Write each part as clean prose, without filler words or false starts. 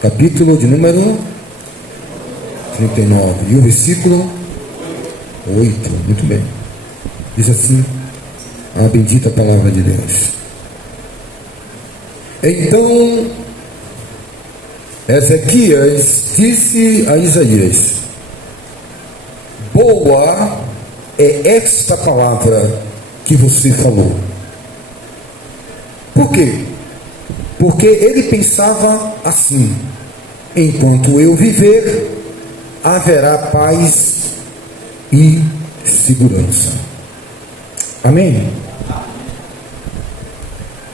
capítulo de número 39, e o versículo 8, muito bem. Diz assim a bendita palavra de Deus. Então Ezequias disse a Isaías: boa é esta palavra que você falou. Por quê? Porque ele pensava assim: enquanto eu viver, haverá paz e segurança. Amém?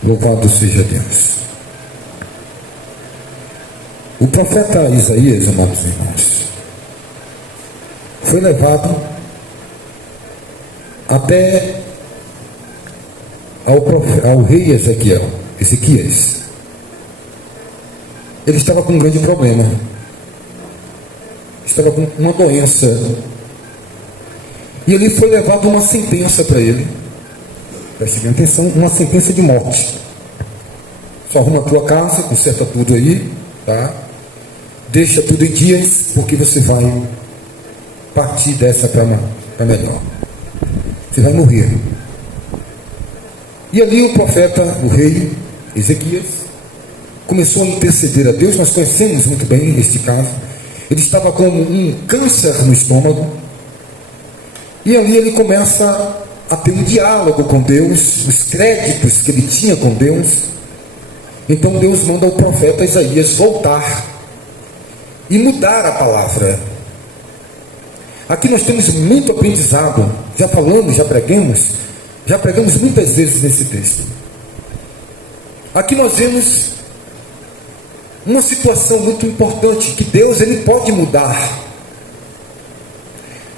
Louvado seja Deus. O profeta Isaías, amados irmãos, foi levado até ao rei Ezequias. Ele estava com um grande problema. Estava com uma doença. E ele foi levado uma sentença para ele. Preste bem atenção, uma sentença de morte. Só arruma a tua casa, conserta tudo aí, tá? Deixa tudo em dias, porque você vai partir dessa para melhor. Você vai morrer. E ali o profeta, o rei Ezequias, começou a interceder a Deus. Nós conhecemos muito bem este caso. Ele estava com um câncer no estômago. E ali ele começa a ter um diálogo com Deus, os créditos que ele tinha com Deus. Então Deus manda o profeta Isaías voltar e mudar a palavra. Aqui nós temos muito aprendizado. Já falamos, já pregamos muitas vezes nesse texto. Aqui nós vemos uma situação muito importante, que Deus ele pode mudar,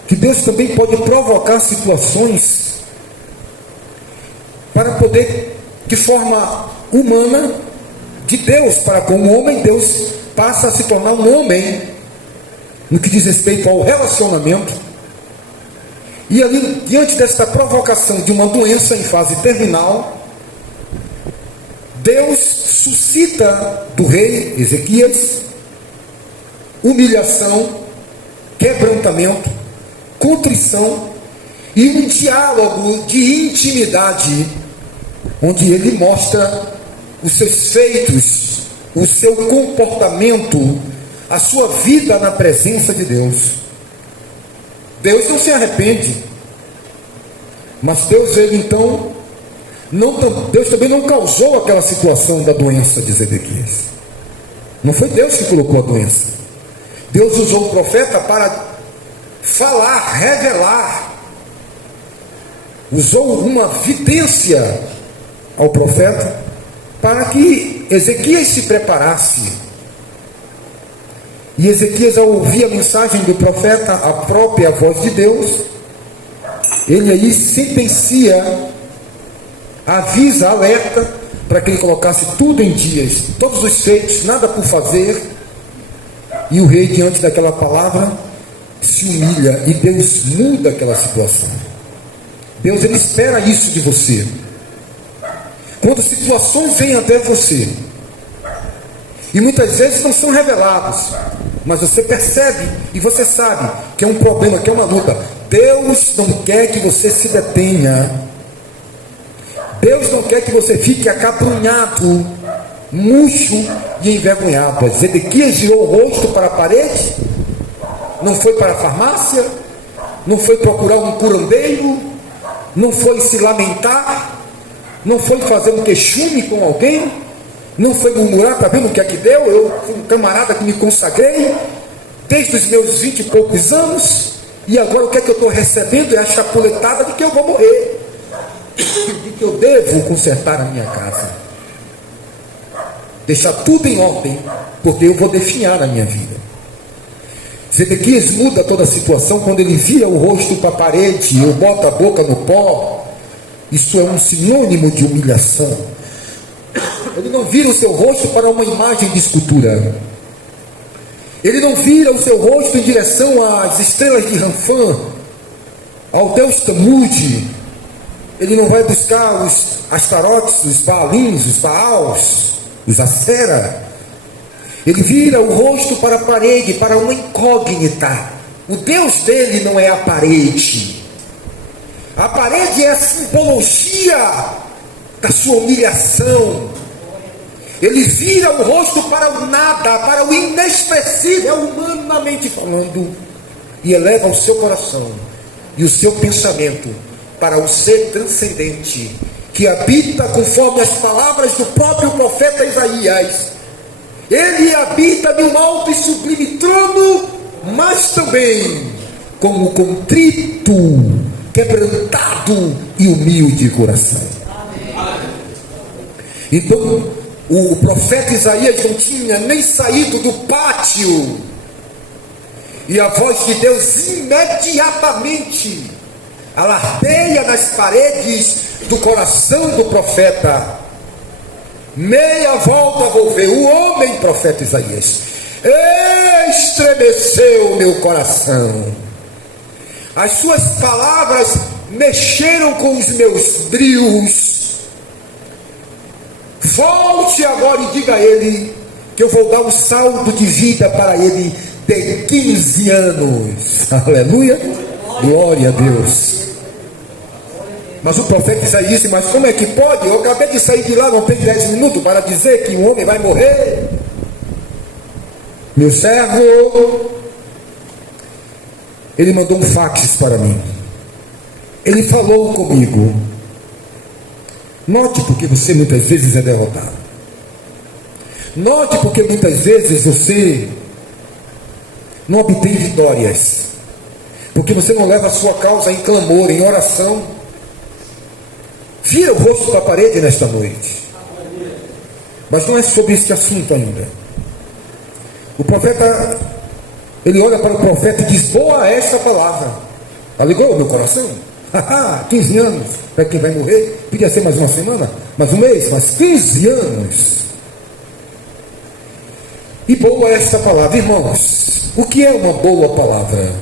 que Deus também pode provocar situações para poder, de forma humana, de Deus para com o homem, Deus passa a se tornar um homem no que diz respeito ao relacionamento. E ali, diante desta provocação de uma doença em fase terminal, Deus suscita do rei Ezequias humilhação, quebrantamento, contrição e um diálogo de intimidade, onde ele mostra os seus feitos, o seu comportamento, a sua vida na presença de Deus. Deus não se arrepende, mas Deus também não causou aquela situação da doença de Ezequias. Não foi Deus que colocou a doença. Deus usou o profeta para falar, revelar. Usou uma vidência ao profeta para que Ezequias se preparasse. E Ezequias, ao ouvir a mensagem do profeta, a própria voz de Deus, ele aí sentencia, avisa, alerta, para que ele colocasse tudo em dias, todos os feitos, nada por fazer. E o rei, diante daquela palavra, se humilha, e Deus muda aquela situação. Deus, ele espera isso de você. Quando situações vêm até você, e muitas vezes não são revelados, mas você percebe e você sabe que é um problema, que é uma luta. Deus não quer que você se detenha. Deus não quer que você fique acabrunhado, murcho e envergonhado. Ezequias virou o rosto para a parede, não foi para a farmácia, não foi procurar um curandeiro, não foi se lamentar, não foi fazer um queixume com alguém, não foi murmurar para ver no que é que deu. Eu fui um camarada que me consagrei desde os meus 20 e poucos anos, e agora o que é que eu estou recebendo é a chapuletada de que eu vou morrer, de que eu devo consertar a minha casa, deixar tudo em ordem, porque eu vou definhar a minha vida. Ezequias muda toda a situação quando ele vira o rosto para a parede ou bota a boca no pó. Isso é um sinônimo de humilhação. Ele não vira o seu rosto para uma imagem de escultura. Ele não vira o seu rosto em direção às estrelas de Ranfã, ao Deus Tamude. Ele não vai buscar os Astarotes, os Baalins, os Baals, os Acera. Ele vira o rosto para a parede, para uma incógnita. O Deus dele não é a parede. A parede é a simbologia da sua humilhação. Ele vira o rosto para o nada, para o inexpressível, humanamente falando, e eleva o seu coração e o seu pensamento para o ser transcendente, que habita conforme as palavras do próprio profeta Isaías. Ele habita num alto e sublime trono, mas também como contrito, quebrantado e humilde coração. Então, o profeta Isaías não tinha nem saído do pátio, e a voz de Deus imediatamente alardeia nas paredes do coração do profeta. Meia volta vou ver o homem, profeta Isaías. Estremeceu meu coração. As suas palavras mexeram com os meus brios. Volte agora e diga a ele que eu vou dar um saldo de vida para ele de 15 anos. Aleluia. Glória a Deus. Mas o profeta Isaías disse: mas como é que pode? Eu acabei de sair de lá, não tem 10 minutos para dizer que um homem vai morrer. Meu servo, ele mandou um fax para mim. Ele falou comigo. Note porque você muitas vezes é derrotado. Note porque muitas vezes você não obtém vitórias. Porque você não leva a sua causa em clamor, em oração. Vira o rosto para a parede nesta noite. Mas não é sobre esse assunto ainda. O profeta, ele olha para o profeta e diz: boa esta palavra. Alegrou o meu coração. 15 anos para quem vai morrer. Podia ser mais uma semana, mais um mês, mas 15 anos. E boa esta palavra. Irmãos, o que é uma boa palavra?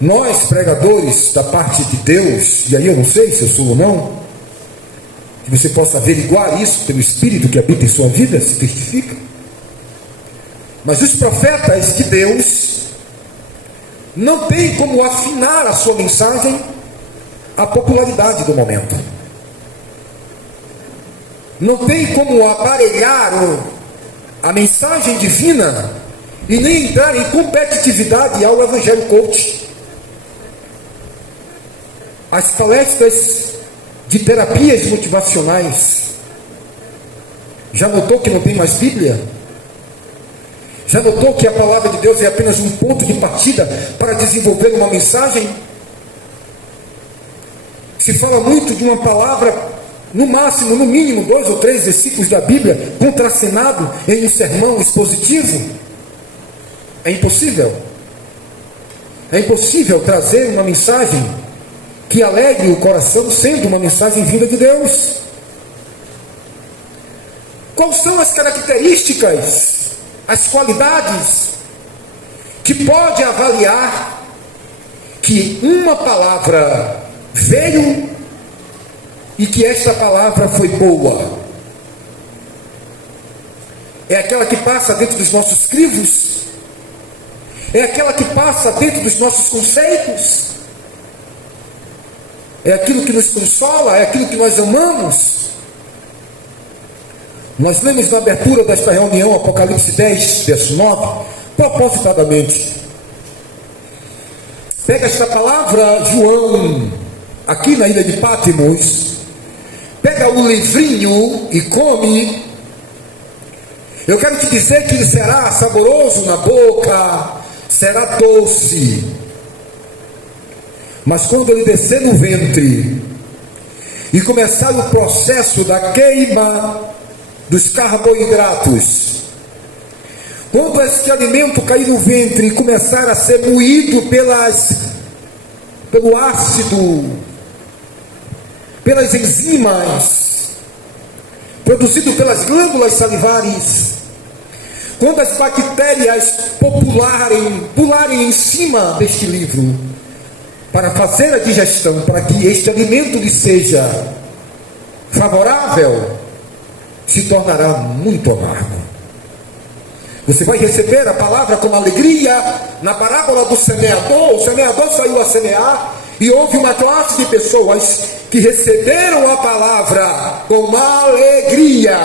Nós, pregadores da parte de Deus, e aí eu não sei se eu sou ou não, que você possa averiguar isso pelo Espírito que habita em sua vida, se testifica. Mas os profetas de Deus não tem como afinar a sua mensagem à popularidade do momento. Não tem como aparelhar a mensagem divina e nem entrar em competitividade ao Evangelho Coach. As palestras de terapias motivacionais. Já notou que não tem mais Bíblia? Já notou que a palavra de Deus é apenas um ponto de partida para desenvolver uma mensagem? Se fala muito de uma palavra, no máximo, no mínimo, 2 ou 3 versículos da Bíblia, contracenado em um sermão expositivo. É impossível. É impossível trazer uma mensagem que alegre o coração, sendo uma mensagem vinda de Deus. Quais são as características, as qualidades que pode avaliar que uma palavra veio e que esta palavra foi boa? É aquela que passa dentro dos nossos crivos? É aquela que passa dentro dos nossos conceitos? É aquilo que nos consola? É aquilo que nós amamos? Nós lemos na abertura desta reunião, Apocalipse 10, verso 9, propositadamente. Pega esta palavra, João, aqui na ilha de Patmos, pega o livrinho e come. Eu quero te dizer que ele será saboroso na boca, será doce. Mas quando ele descer no ventre e começar o processo da queima dos carboidratos, quando este alimento cair no ventre e começar a ser moído pelo ácido, pelas enzimas, produzido pelas glândulas salivares, quando as bactérias pularem em cima deste livro, para fazer a digestão, para que este alimento lhe seja favorável, se tornará muito amargo. Você vai receber a palavra com alegria. Na parábola do semeador, o semeador saiu a semear e houve uma classe de pessoas que receberam a palavra com alegria.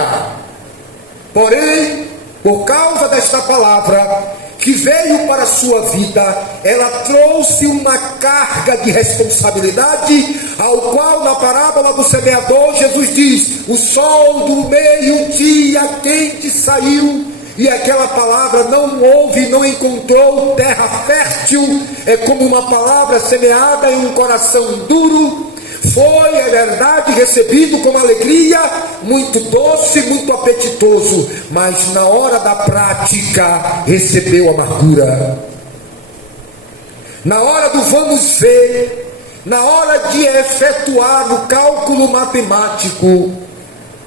Porém, por causa desta palavra que veio para a sua vida, ela trouxe uma carga de responsabilidade, ao qual na parábola do semeador Jesus diz: o sol do meio-dia quente saiu, e aquela palavra não houve, não encontrou terra fértil. É como uma palavra semeada em um coração duro. Foi, é verdade, recebido com alegria, muito doce, muito apetitoso, mas na hora da prática recebeu amargura. Na hora do vamos ver, na hora de efetuar o cálculo matemático,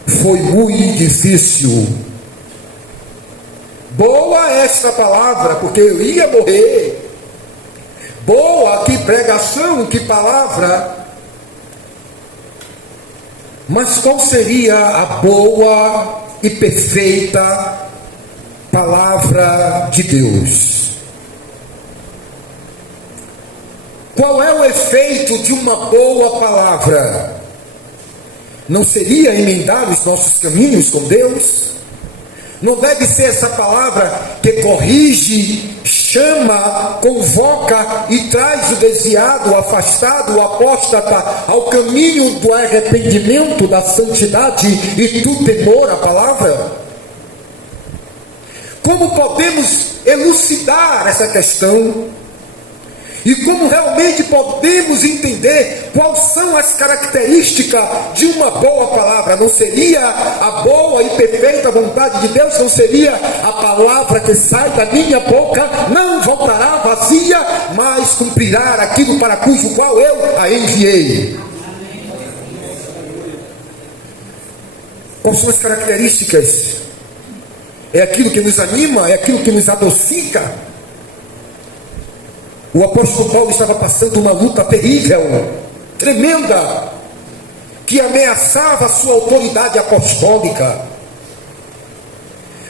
foi muito difícil. Boa esta palavra, porque eu ia morrer. Boa, que pregação, que palavra. Mas qual seria a boa e perfeita palavra de Deus? Qual é o efeito de uma boa palavra? Não seria emendar os nossos caminhos com Deus? Não deve ser essa palavra que corrige, chama, convoca e traz o desviado, o afastado, o apóstata ao caminho do arrependimento, da santidade e do temor à palavra? Como podemos elucidar essa questão? E como realmente podemos entender quais são as características de uma boa palavra? Não seria a boa e perfeita vontade de Deus? Não seria a palavra que sai da minha boca? Não voltará vazia, mas cumprirá aquilo para cujo qual eu a enviei. Quais são as características? É aquilo que nos anima? É aquilo que nos adocica? O apóstolo Paulo estava passando uma luta terrível, tremenda, que ameaçava a sua autoridade apostólica.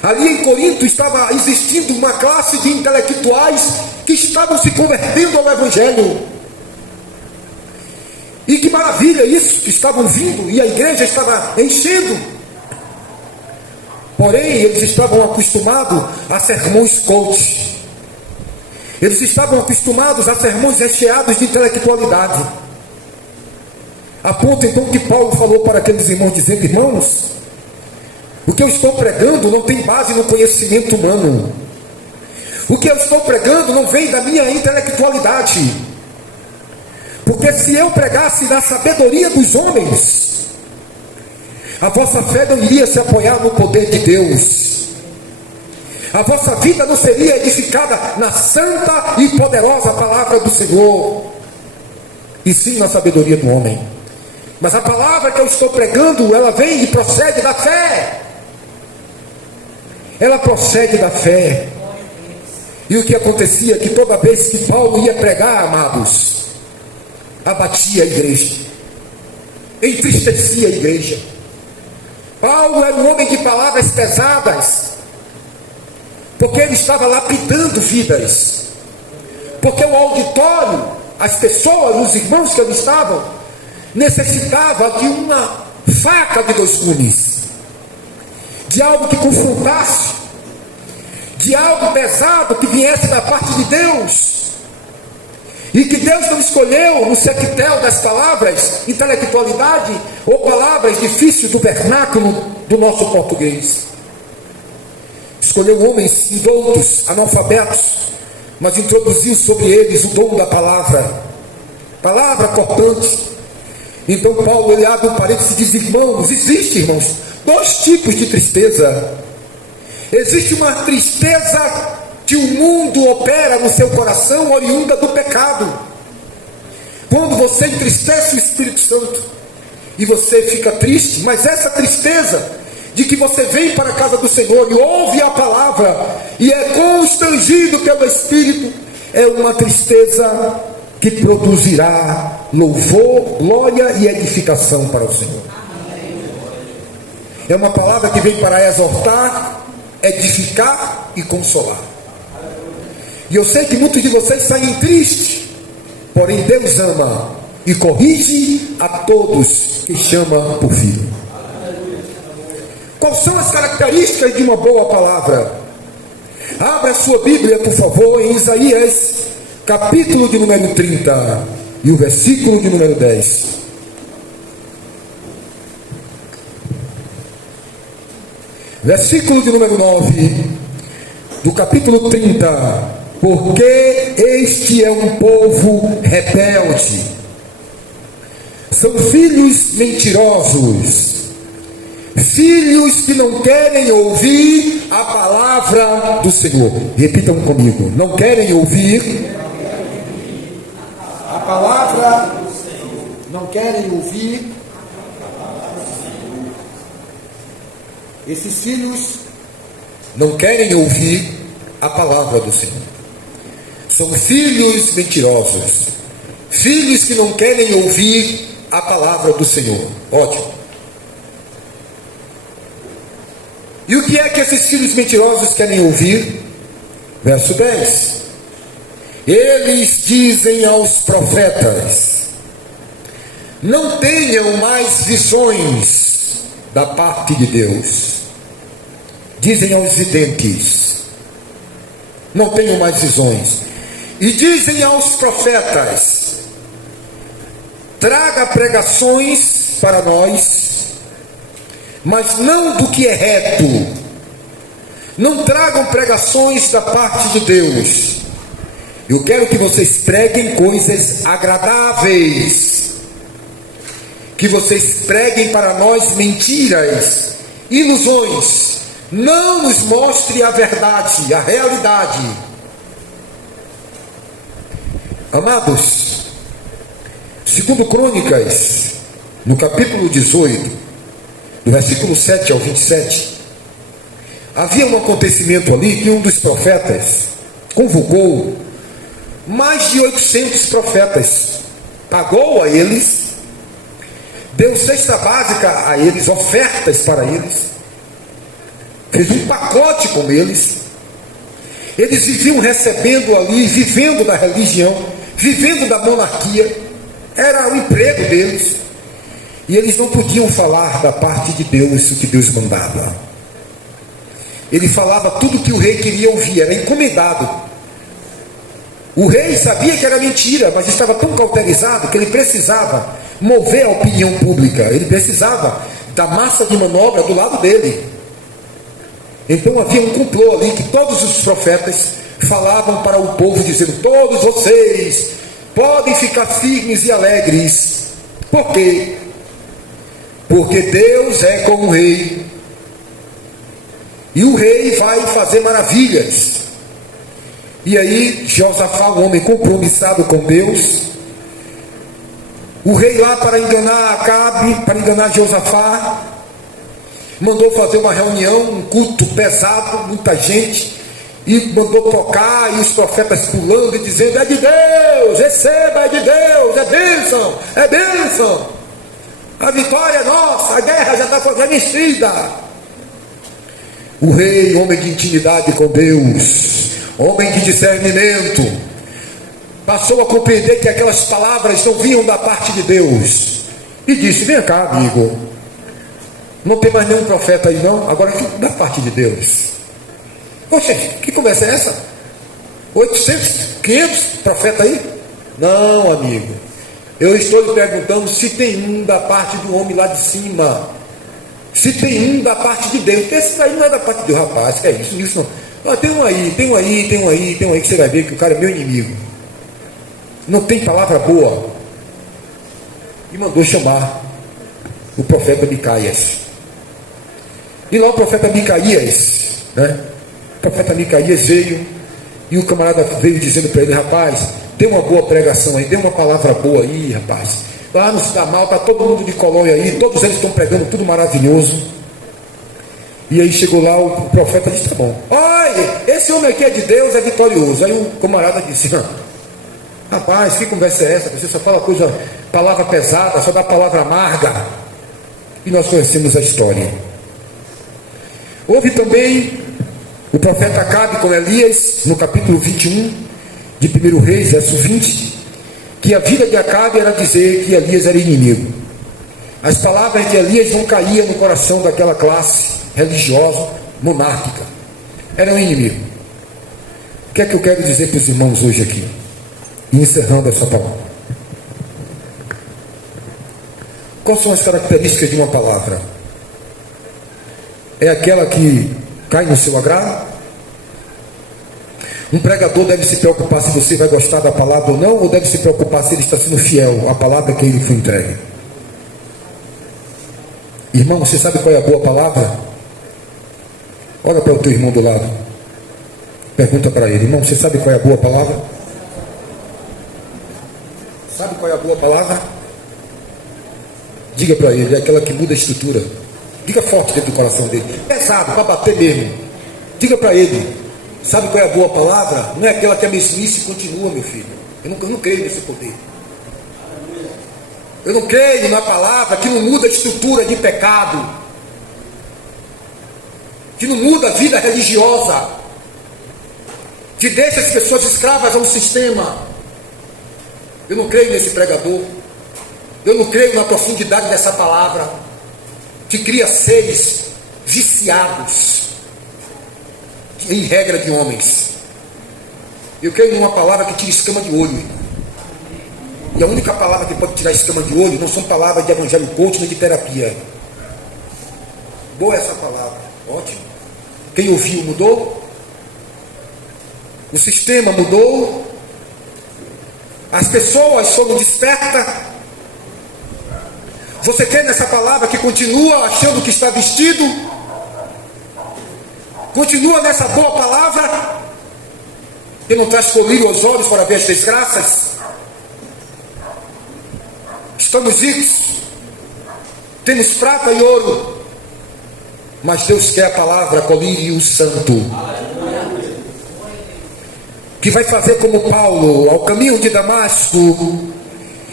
Ali em Corinto estava existindo uma classe de intelectuais que estavam se convertendo ao Evangelho. E que maravilha isso, que estavam vindo e a igreja estava enchendo. Porém, eles estavam acostumados a sermões coach. Eles estavam acostumados a sermões recheados de intelectualidade. A ponto então que Paulo falou para aqueles irmãos, dizendo: irmãos, o que eu estou pregando não tem base no conhecimento humano. O que eu estou pregando não vem da minha intelectualidade. Porque se eu pregasse na sabedoria dos homens, a vossa fé não iria se apoiar no poder de Deus. A vossa vida não seria edificada na santa e poderosa palavra do Senhor, e sim na sabedoria do homem. Mas a palavra que eu estou pregando, ela vem e procede da fé. Ela procede da fé. E o que acontecia é que toda vez que Paulo ia pregar, amados, abatia a igreja, entristecia a igreja. Paulo era um homem de palavras pesadas, porque ele estava lapidando vidas, porque o auditório, as pessoas, os irmãos que ali estavam, necessitava de uma faca de dois gumes, de algo que confrontasse, de algo pesado que viesse da parte de Deus, e que Deus não escolheu no sectel das palavras, intelectualidade, ou palavras difíceis do vernáculo do nosso português. Escolheu homens indoutos, analfabetos, mas introduziu sobre eles o dom da palavra cortante. Então Paulo, ele abre um parênteses e diz: irmãos, existe, irmãos, dois tipos de tristeza. Existe uma tristeza que o mundo opera no seu coração, oriunda do pecado. Quando você entristece o Espírito Santo e você fica triste, mas essa tristeza de que você vem para a casa do Senhor e ouve a palavra e é constrangido pelo Espírito, é uma tristeza que produzirá louvor, glória e edificação para o Senhor. É uma palavra que vem para exortar, edificar e consolar. E eu sei que muitos de vocês saem tristes, porém Deus ama e corrige a todos que chama por filho. Quais são as características de uma boa palavra? Abra a sua Bíblia, por favor, em Isaías, capítulo de número 30 e o versículo de número 10. Versículo de número 9 do capítulo 30. Porque este é um povo rebelde, são filhos mentirosos, filhos que não querem ouvir a palavra do Senhor. Repitam comigo: não querem ouvir a palavra do Senhor. Não querem ouvir. Esses filhos não querem ouvir a palavra do Senhor. São filhos mentirosos, filhos que não querem ouvir a palavra do Senhor. Ótimo. E o que é que esses filhos mentirosos querem ouvir? Verso 10. Eles dizem aos profetas: não tenham mais visões da parte de Deus. Dizem aos videntes: não tenham mais visões. E dizem aos profetas: traga pregações para nós, mas não do que é reto. Não tragam pregações da parte de Deus. Eu quero que vocês preguem coisas agradáveis, que vocês preguem para nós mentiras, ilusões. Não nos mostre a verdade, a realidade. Amados, segundo Crônicas, no capítulo 18, do versículo 7 ao 27, havia um acontecimento ali que um dos profetas convocou mais de 800 profetas, pagou a eles, deu cesta básica a eles, ofertas para eles, fez um pacote com eles. Eles viviam recebendo ali, vivendo da religião, vivendo da monarquia, era o emprego deles, e eles não podiam falar da parte de Deus o que Deus mandava. Ele falava tudo que o rei queria ouvir, era encomendado. O rei sabia que era mentira, mas estava tão cauterizado que ele precisava mover a opinião pública, ele precisava da massa de manobra do lado dele. Então havia um complô ali, que todos os profetas falavam para o povo, dizendo: todos vocês podem ficar firmes e alegres. Por quê? Porque Deus é com o rei, e o rei vai fazer maravilhas. E aí Josafá, um homem compromissado com Deus, o rei lá, para enganar Acabe, para enganar Josafá, mandou fazer uma reunião, um culto pesado, muita gente, e mandou tocar, e os profetas pulando e dizendo: é de Deus, receba, é de Deus, é bênção, é bênção, a vitória é nossa, a guerra já está vencida. O rei, homem de intimidade com Deus, homem de discernimento, passou a compreender que aquelas palavras não vinham da parte de Deus, e disse: vem cá, amigo, não tem mais nenhum profeta aí não, agora da parte de Deus. Poxa, que conversa é essa? 800, 500 profetas aí? Não, amigo, eu estou lhe perguntando se tem um da parte do homem lá de cima, se tem um da parte de Deus. Porque esse aí não é da parte de Deus, rapaz, que é isso não. Ah, tem um aí que você vai ver que o cara é meu inimigo, não tem palavra boa. E mandou chamar o profeta Micaías. E lá o profeta Micaías, o profeta Micaías veio, e o camarada veio dizendo para ele: rapaz, dê uma boa pregação aí, dê uma palavra boa aí, rapaz. Lá não se dá mal, está todo mundo de colônia aí, todos eles estão pregando tudo maravilhoso. E aí chegou lá, o profeta disse: tá bom, olha, esse homem aqui é de Deus, é vitorioso. Aí o camarada disse: rapaz, que conversa é essa? Você só fala palavra pesada, só dá palavra amarga. E nós conhecemos a história. Houve também o profeta Acabe com Elias, no capítulo 21 de 1 Reis, verso 20, que a vida de Acabe era dizer que Elias era inimigo. As palavras de Elias não caíam no coração daquela classe religiosa, monárquica. Era um inimigo. O que é que eu quero dizer para os irmãos hoje aqui? Encerrando essa palavra. Quais são as características de uma palavra? É aquela que cai no seu agrado? Um pregador deve se preocupar se você vai gostar da palavra ou não, ou deve se preocupar se ele está sendo fiel à palavra que ele foi entregue? Irmão, você sabe qual é a boa palavra? Olha para o teu irmão do lado. Pergunta para ele: irmão, você sabe qual é a boa palavra? Sabe qual é a boa palavra? Diga para ele: é aquela que muda a estrutura. Diga forte dentro do coração dele. Pesado, para bater mesmo. Diga para ele: sabe qual é a boa palavra? Não é aquela que a mesmice continua, meu filho. Eu não creio nesse poder. Eu não creio na palavra que não muda a estrutura de pecado, que não muda a vida religiosa, que deixa as pessoas escravas a um sistema. Eu não creio nesse pregador. Eu não creio na profundidade dessa palavra, que cria seres viciados em regra de homens. Eu creio numa palavra que tira escama de olho. E a única palavra que pode tirar escama de olho não são palavras de evangelho coach nem de terapia. Boa essa palavra, ótimo. Quem ouviu mudou. O sistema mudou. As pessoas foram despertas. Você crê nessa palavra que continua achando que está vestido? Continua nessa boa palavra que não traz colírio aos olhos para ver as desgraças? Estamos ricos, temos prata e ouro, mas Deus quer a palavra colírio santo, que vai fazer como Paulo ao caminho de Damasco.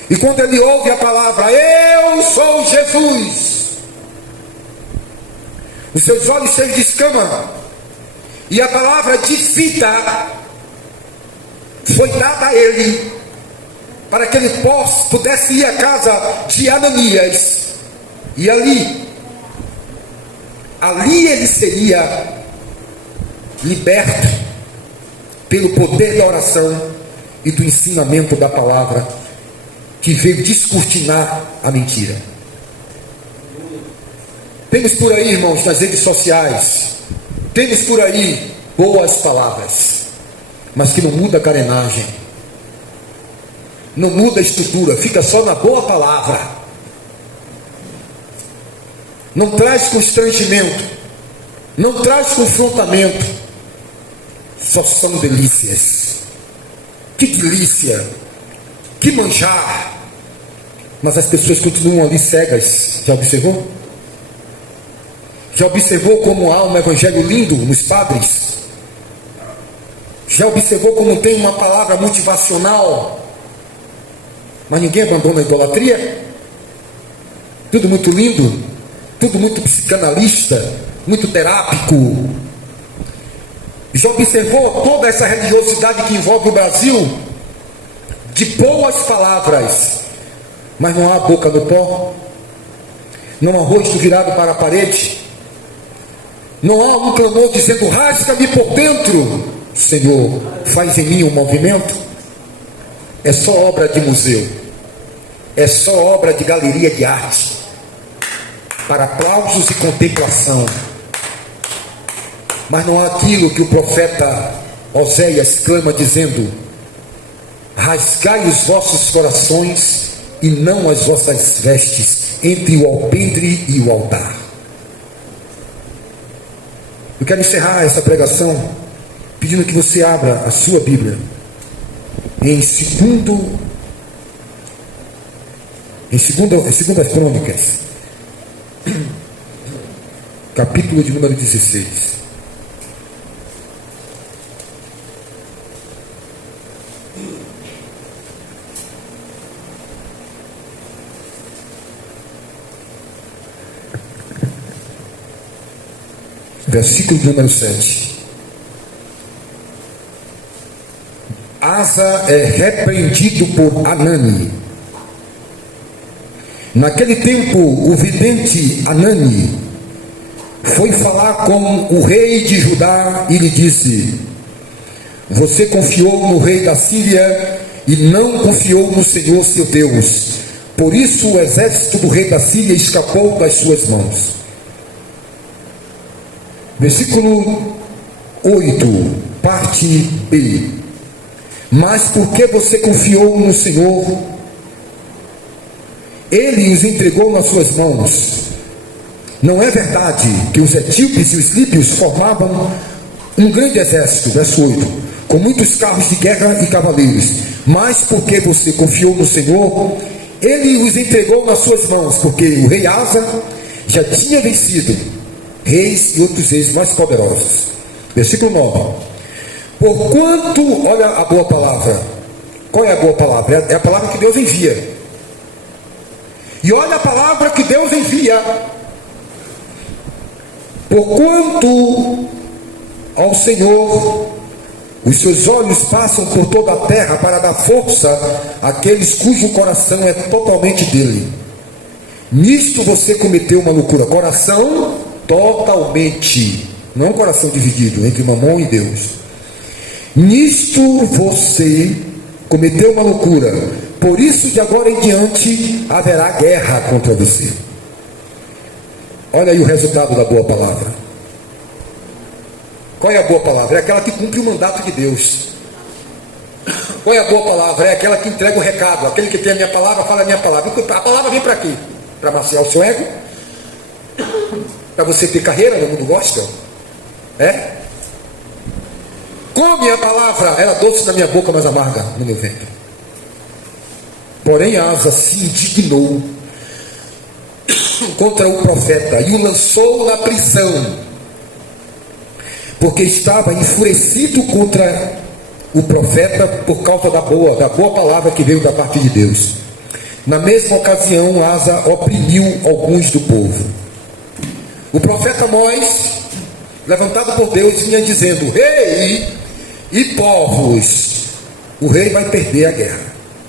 E quando ele ouve a palavra: eu sou Jesus, os seus olhos cheios de escama, e a palavra de vida foi dada a ele, para que ele pudesse ir à casa de Ananias, e ali ele seria liberto pelo poder da oração e do ensinamento da palavra, que veio descortinar a mentira. Temos por aí, irmãos, nas redes sociais, temos por aí boas palavras, mas que não muda a carenagem, não muda a estrutura, fica só na boa palavra, não traz constrangimento, não traz confrontamento, só são delícias. Que delícia, que manjar, mas as pessoas continuam ali cegas. Já observou? Já observou como há um evangelho lindo nos padres? Já observou como tem uma palavra motivacional, mas ninguém abandona a idolatria? Tudo muito lindo, tudo muito psicanalista, muito terápico. Já observou toda essa religiosidade que envolve o Brasil? De boas palavras, mas não há boca no pó, não há rosto virado para a parede, não há um clamor dizendo: rasga-me por dentro, Senhor, faz em mim um movimento. É só obra de museu, é só obra de galeria de arte, para aplausos e contemplação, mas não há aquilo que o profeta Oséias clama dizendo: rasgai os vossos corações e não as vossas vestes entre o alpendre e o altar. Eu quero encerrar essa pregação pedindo que você abra a sua Bíblia em Segunda Crônicas, capítulo de número 16. Versículo número 7. Asa é repreendido por Anani. Naquele tempo, o vidente Anani foi falar com o rei de Judá e lhe disse: você confiou no rei da Síria e não confiou no Senhor seu Deus. Por isso o exército do rei da Síria escapou das suas mãos. Versículo 8, parte B. Mas porque você confiou no Senhor, Ele os entregou nas suas mãos. Não é verdade que os etíopes e os líbios formavam um grande exército, verso 8, com muitos carros de guerra e cavaleiros? Mas porque você confiou no Senhor, Ele os entregou nas suas mãos, porque o rei Asa já tinha vencido reis e outros reis mais poderosos. Versículo 9. Porquanto, olha a boa palavra. Qual é a boa palavra? É a palavra que Deus envia. E olha a palavra que Deus envia. Porquanto ao Senhor os seus olhos passam por toda a terra para dar força àqueles cujo coração é totalmente dele. Nisto você cometeu uma loucura. Coração totalmente, não um coração dividido entre Mamon e Deus. Nisto você cometeu uma loucura. Por isso de agora em diante haverá guerra contra você. Olha aí o resultado da boa palavra. Qual é a boa palavra? É aquela que cumpre o mandato de Deus. Qual é a boa palavra? É aquela que entrega o recado. Aquele que tem a minha palavra, fala a minha palavra. A palavra vem para quê? Para maciar o seu ego? Para você ter carreira no mundo gospel? É? Come a palavra, ela doce na minha boca, mas amarga no meu ventre. Porém Asa se indignou contra o profeta e o lançou na prisão, porque estava enfurecido contra o profeta por causa da boa palavra que veio da parte de Deus. Na mesma ocasião, Asa oprimiu alguns do povo. O profeta Amós, levantado por Deus, vinha dizendo: rei e povos, o rei vai perder a guerra,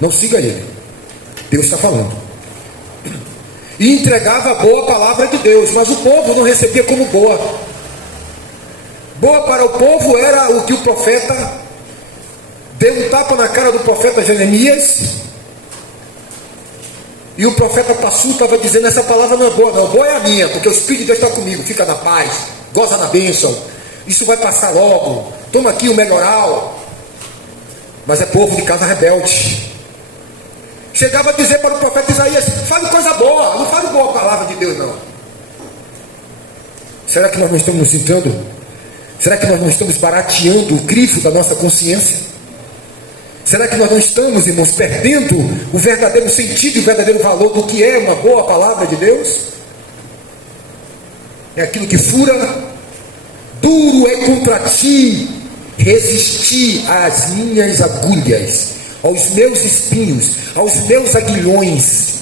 não siga ele. Deus está falando. E entregava a boa palavra de Deus, mas o povo não recebia como boa. Boa para o povo era o que o profeta deu um tapa na cara do profeta Jeremias, e o profeta Passu estava dizendo: essa palavra não é boa, não, boa é a minha, porque o Espírito de Deus está comigo, fica na paz, goza na bênção, isso vai passar logo, toma aqui o melhoral. Mas é povo de casa rebelde. Chegava a dizer para o profeta Isaías: fale coisa boa, não fale boa palavra de Deus, não. Será que nós não estamos nos entrando? Será que nós não estamos barateando o grifo da nossa consciência? Será que nós não estamos, irmãos, perdendo o verdadeiro sentido e o verdadeiro valor do que é uma boa palavra de Deus? É aquilo que fura. Duro é contra ti resistir às minhas agulhas, aos meus espinhos, aos meus aguilhões.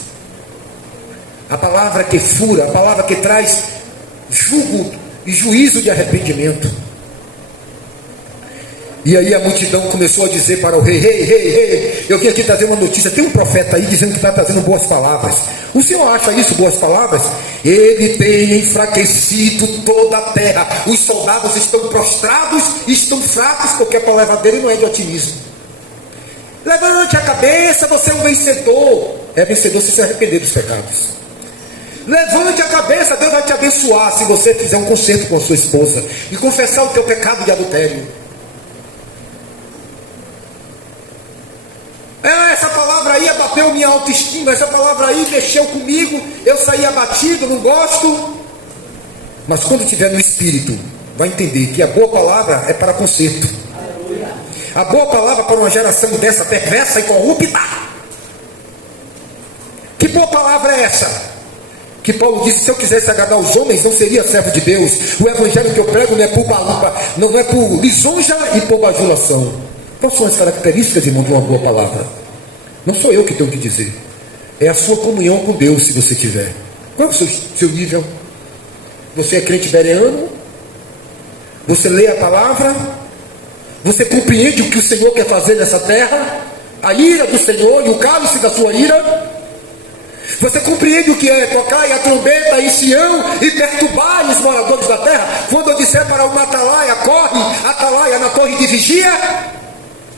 A palavra que fura, a palavra que traz jugo e juízo de arrependimento. E aí a multidão começou a dizer para o rei: rei, eu vim aqui trazer uma notícia. Tem um profeta aí dizendo que está trazendo boas palavras. O senhor acha isso boas palavras? Ele tem enfraquecido toda a terra. Os soldados estão prostrados e estão fracos, porque a palavra dele não é de otimismo. Levante a cabeça, você é um vencedor. É vencedor se arrepender dos pecados. Levante a cabeça, Deus vai te abençoar se você fizer um concerto com a sua esposa e confessar o teu pecado de adultério. Essa palavra aí abateu minha autoestima, essa palavra aí mexeu comigo, eu saí abatido, não gosto. Mas quando tiver no Espírito, vai entender que a boa palavra é para conserto. A boa palavra para uma geração dessa perversa e corrupta. Que boa palavra é essa? Que Paulo disse: se eu quisesse agradar os homens, não seria servo de Deus. O evangelho que eu prego não é por baluba, não é por lisonja e por bajulação. Quais são as características, irmão, de uma boa palavra? Não sou eu que tenho que dizer. É a sua comunhão com Deus, se você tiver. Qual é o seu nível? Você é crente bereano? Você lê a palavra? Você compreende o que o Senhor quer fazer nessa terra? A ira do Senhor e o cálice da sua ira? Você compreende o que é tocar a trombeta em Sião e perturbar os moradores da terra? Quando eu disser para uma atalaia, corre, atalaia na torre de vigia,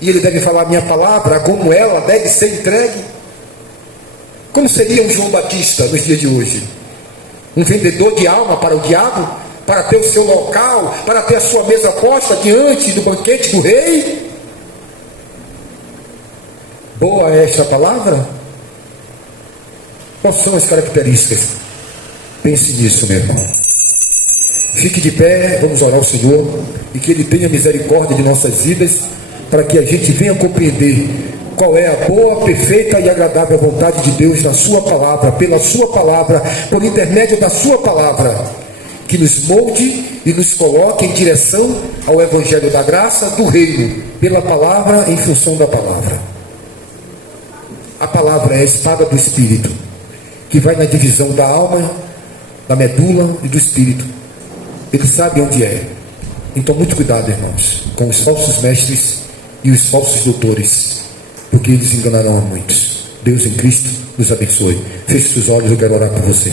e ele deve falar a minha palavra, como ela deve ser entregue. Como seria um João Batista nos dias de hoje? Um vendedor de alma para o diabo, para ter o seu local, para ter a sua mesa posta diante do banquete do rei? Boa é esta palavra? Quais são as características? Pense nisso, meu irmão. Fique de pé, vamos orar ao Senhor, e que Ele tenha misericórdia de nossas vidas, para que a gente venha compreender qual é a boa, perfeita e agradável vontade de Deus na sua palavra, pela sua palavra, por intermédio da sua palavra, que nos molde e nos coloque em direção ao Evangelho da graça do reino, pela palavra, em função da palavra. A palavra é a espada do Espírito, que vai na divisão da alma, da medula e do espírito. Ele sabe onde é. Então, muito cuidado, irmãos, com os falsos mestres e os falsos doutores, porque eles enganarão a muitos. Deus em Cristo nos abençoe. Feche seus olhos, eu quero orar por você.